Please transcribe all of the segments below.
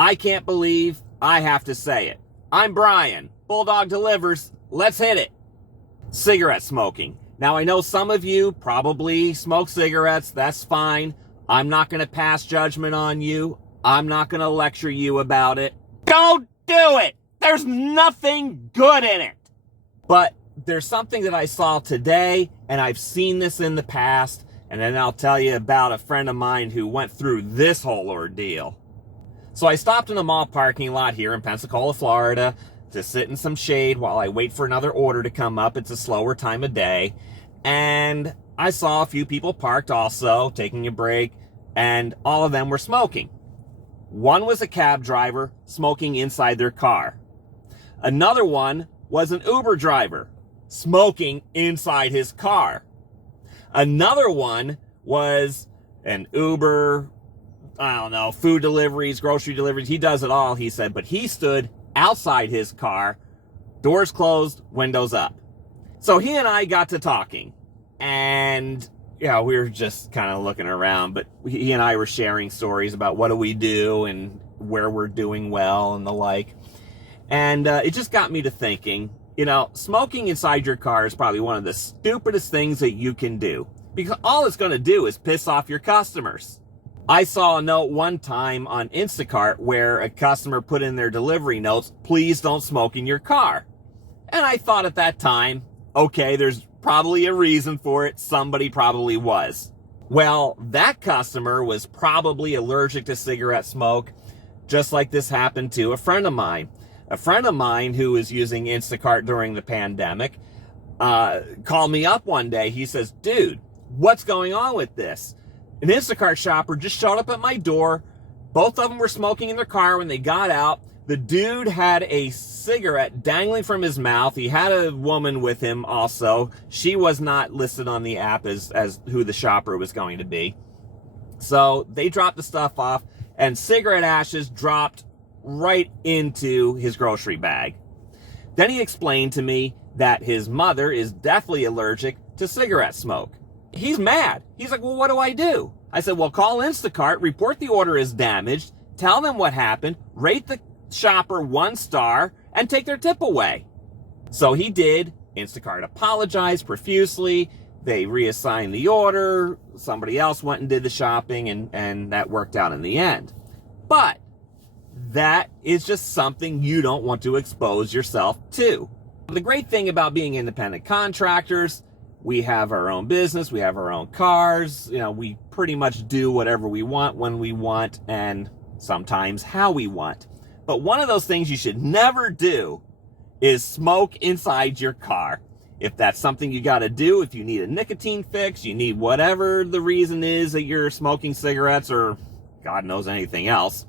I can't believe I have to say it. I'm Brian. Bulldog Delivers. Let's hit it. Cigarette smoking. Now, I know some of you probably smoke cigarettes. That's fine. I'm not going to pass judgment on you. I'm not going to lecture you about it. Don't do it. There's nothing good in it. But there's something that I saw today, and I've seen this in the past, and then I'll tell you about a friend of mine who went through this whole ordeal. So I stopped in a mall parking lot here in Pensacola, Florida, to sit in some shade while I wait for another order to come up. It's a slower time of day. And I saw a few people parked also, taking a break, and all of them were smoking. One was a cab driver smoking inside their car. Another one was an Uber driver smoking inside his car. Another one was an Uber, food deliveries, grocery deliveries. He does it all, he said, but he stood outside his car, doors closed, windows up. So he and I got to talking, and we were just kind of looking around, but he and I were sharing stories about what do we do and where we're doing well and the like. And it just got me to thinking, smoking inside your car is probably one of the stupidest things that you can do, because all it's going to do is piss off your customers. I saw a note one time on Instacart where a customer put in their delivery notes, "Please don't smoke in your car." And I thought at that time, okay, there's probably a reason for it. Somebody probably was. Well, that customer was probably allergic to cigarette smoke, just like this happened to a friend of mine. A friend of mine who was using Instacart during the pandemic called me up one day. He says, "Dude, what's going on with this? An Instacart shopper just showed up at my door. Both of them were smoking in their car when they got out. The dude had a cigarette dangling from his mouth. He had a woman with him also. She was not listed on the app as who the shopper was going to be. So they dropped the stuff off, and cigarette ashes dropped right into his grocery bag. Then he explained to me that his mother is deathly allergic to cigarette smoke. He's mad. He's like, "Well, what do I do?" I said, "Well, call Instacart, report the order as damaged, tell them what happened, rate the shopper 1 star, and take their tip away." So he did. Instacart apologized profusely. They reassigned the order. Somebody else went and did the shopping, and that worked out in the end. But that is just something you don't want to expose yourself to. The great thing about being independent contractors, we have our own business, we have our own cars, we pretty much do whatever we want, when we want, and sometimes how we want. But one of those things you should never do is smoke inside your car. If that's something you got to do, if you need a nicotine fix, you need whatever the reason is that you're smoking cigarettes or God knows anything else,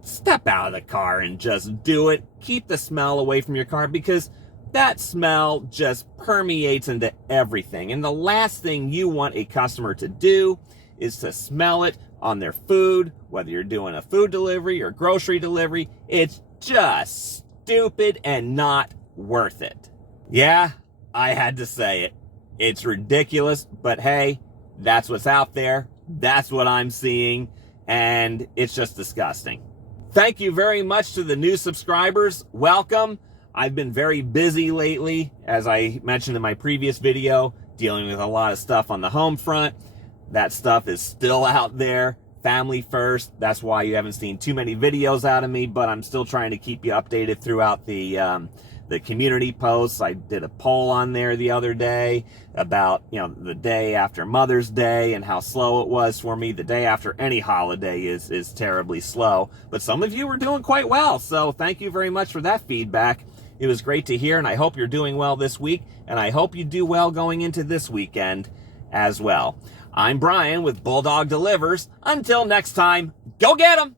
step out of the car and just do it. Keep the smell away from your car, because that smell just permeates into everything. And the last thing you want a customer to do is to smell it on their food, whether you're doing a food delivery or grocery delivery. It's just stupid and not worth it. Yeah, I had to say it. It's ridiculous, but hey, that's what's out there. That's what I'm seeing, and it's just disgusting. Thank you very much to the new subscribers. Welcome. I've been very busy lately, as I mentioned in my previous video, dealing with a lot of stuff on the home front. That stuff is still out there. Family first. That's why you haven't seen too many videos out of me, but I'm still trying to keep you updated throughout the community posts. I did a poll on there the other day about, the day after Mother's Day and how slow it was for me. The day after any holiday is terribly slow, but some of you were doing quite well. So thank you very much for that feedback. It was great to hear, and I hope you're doing well this week, and I hope you do well going into this weekend as well. I'm Brian with Bulldog Delivers. Until next time, go get 'em!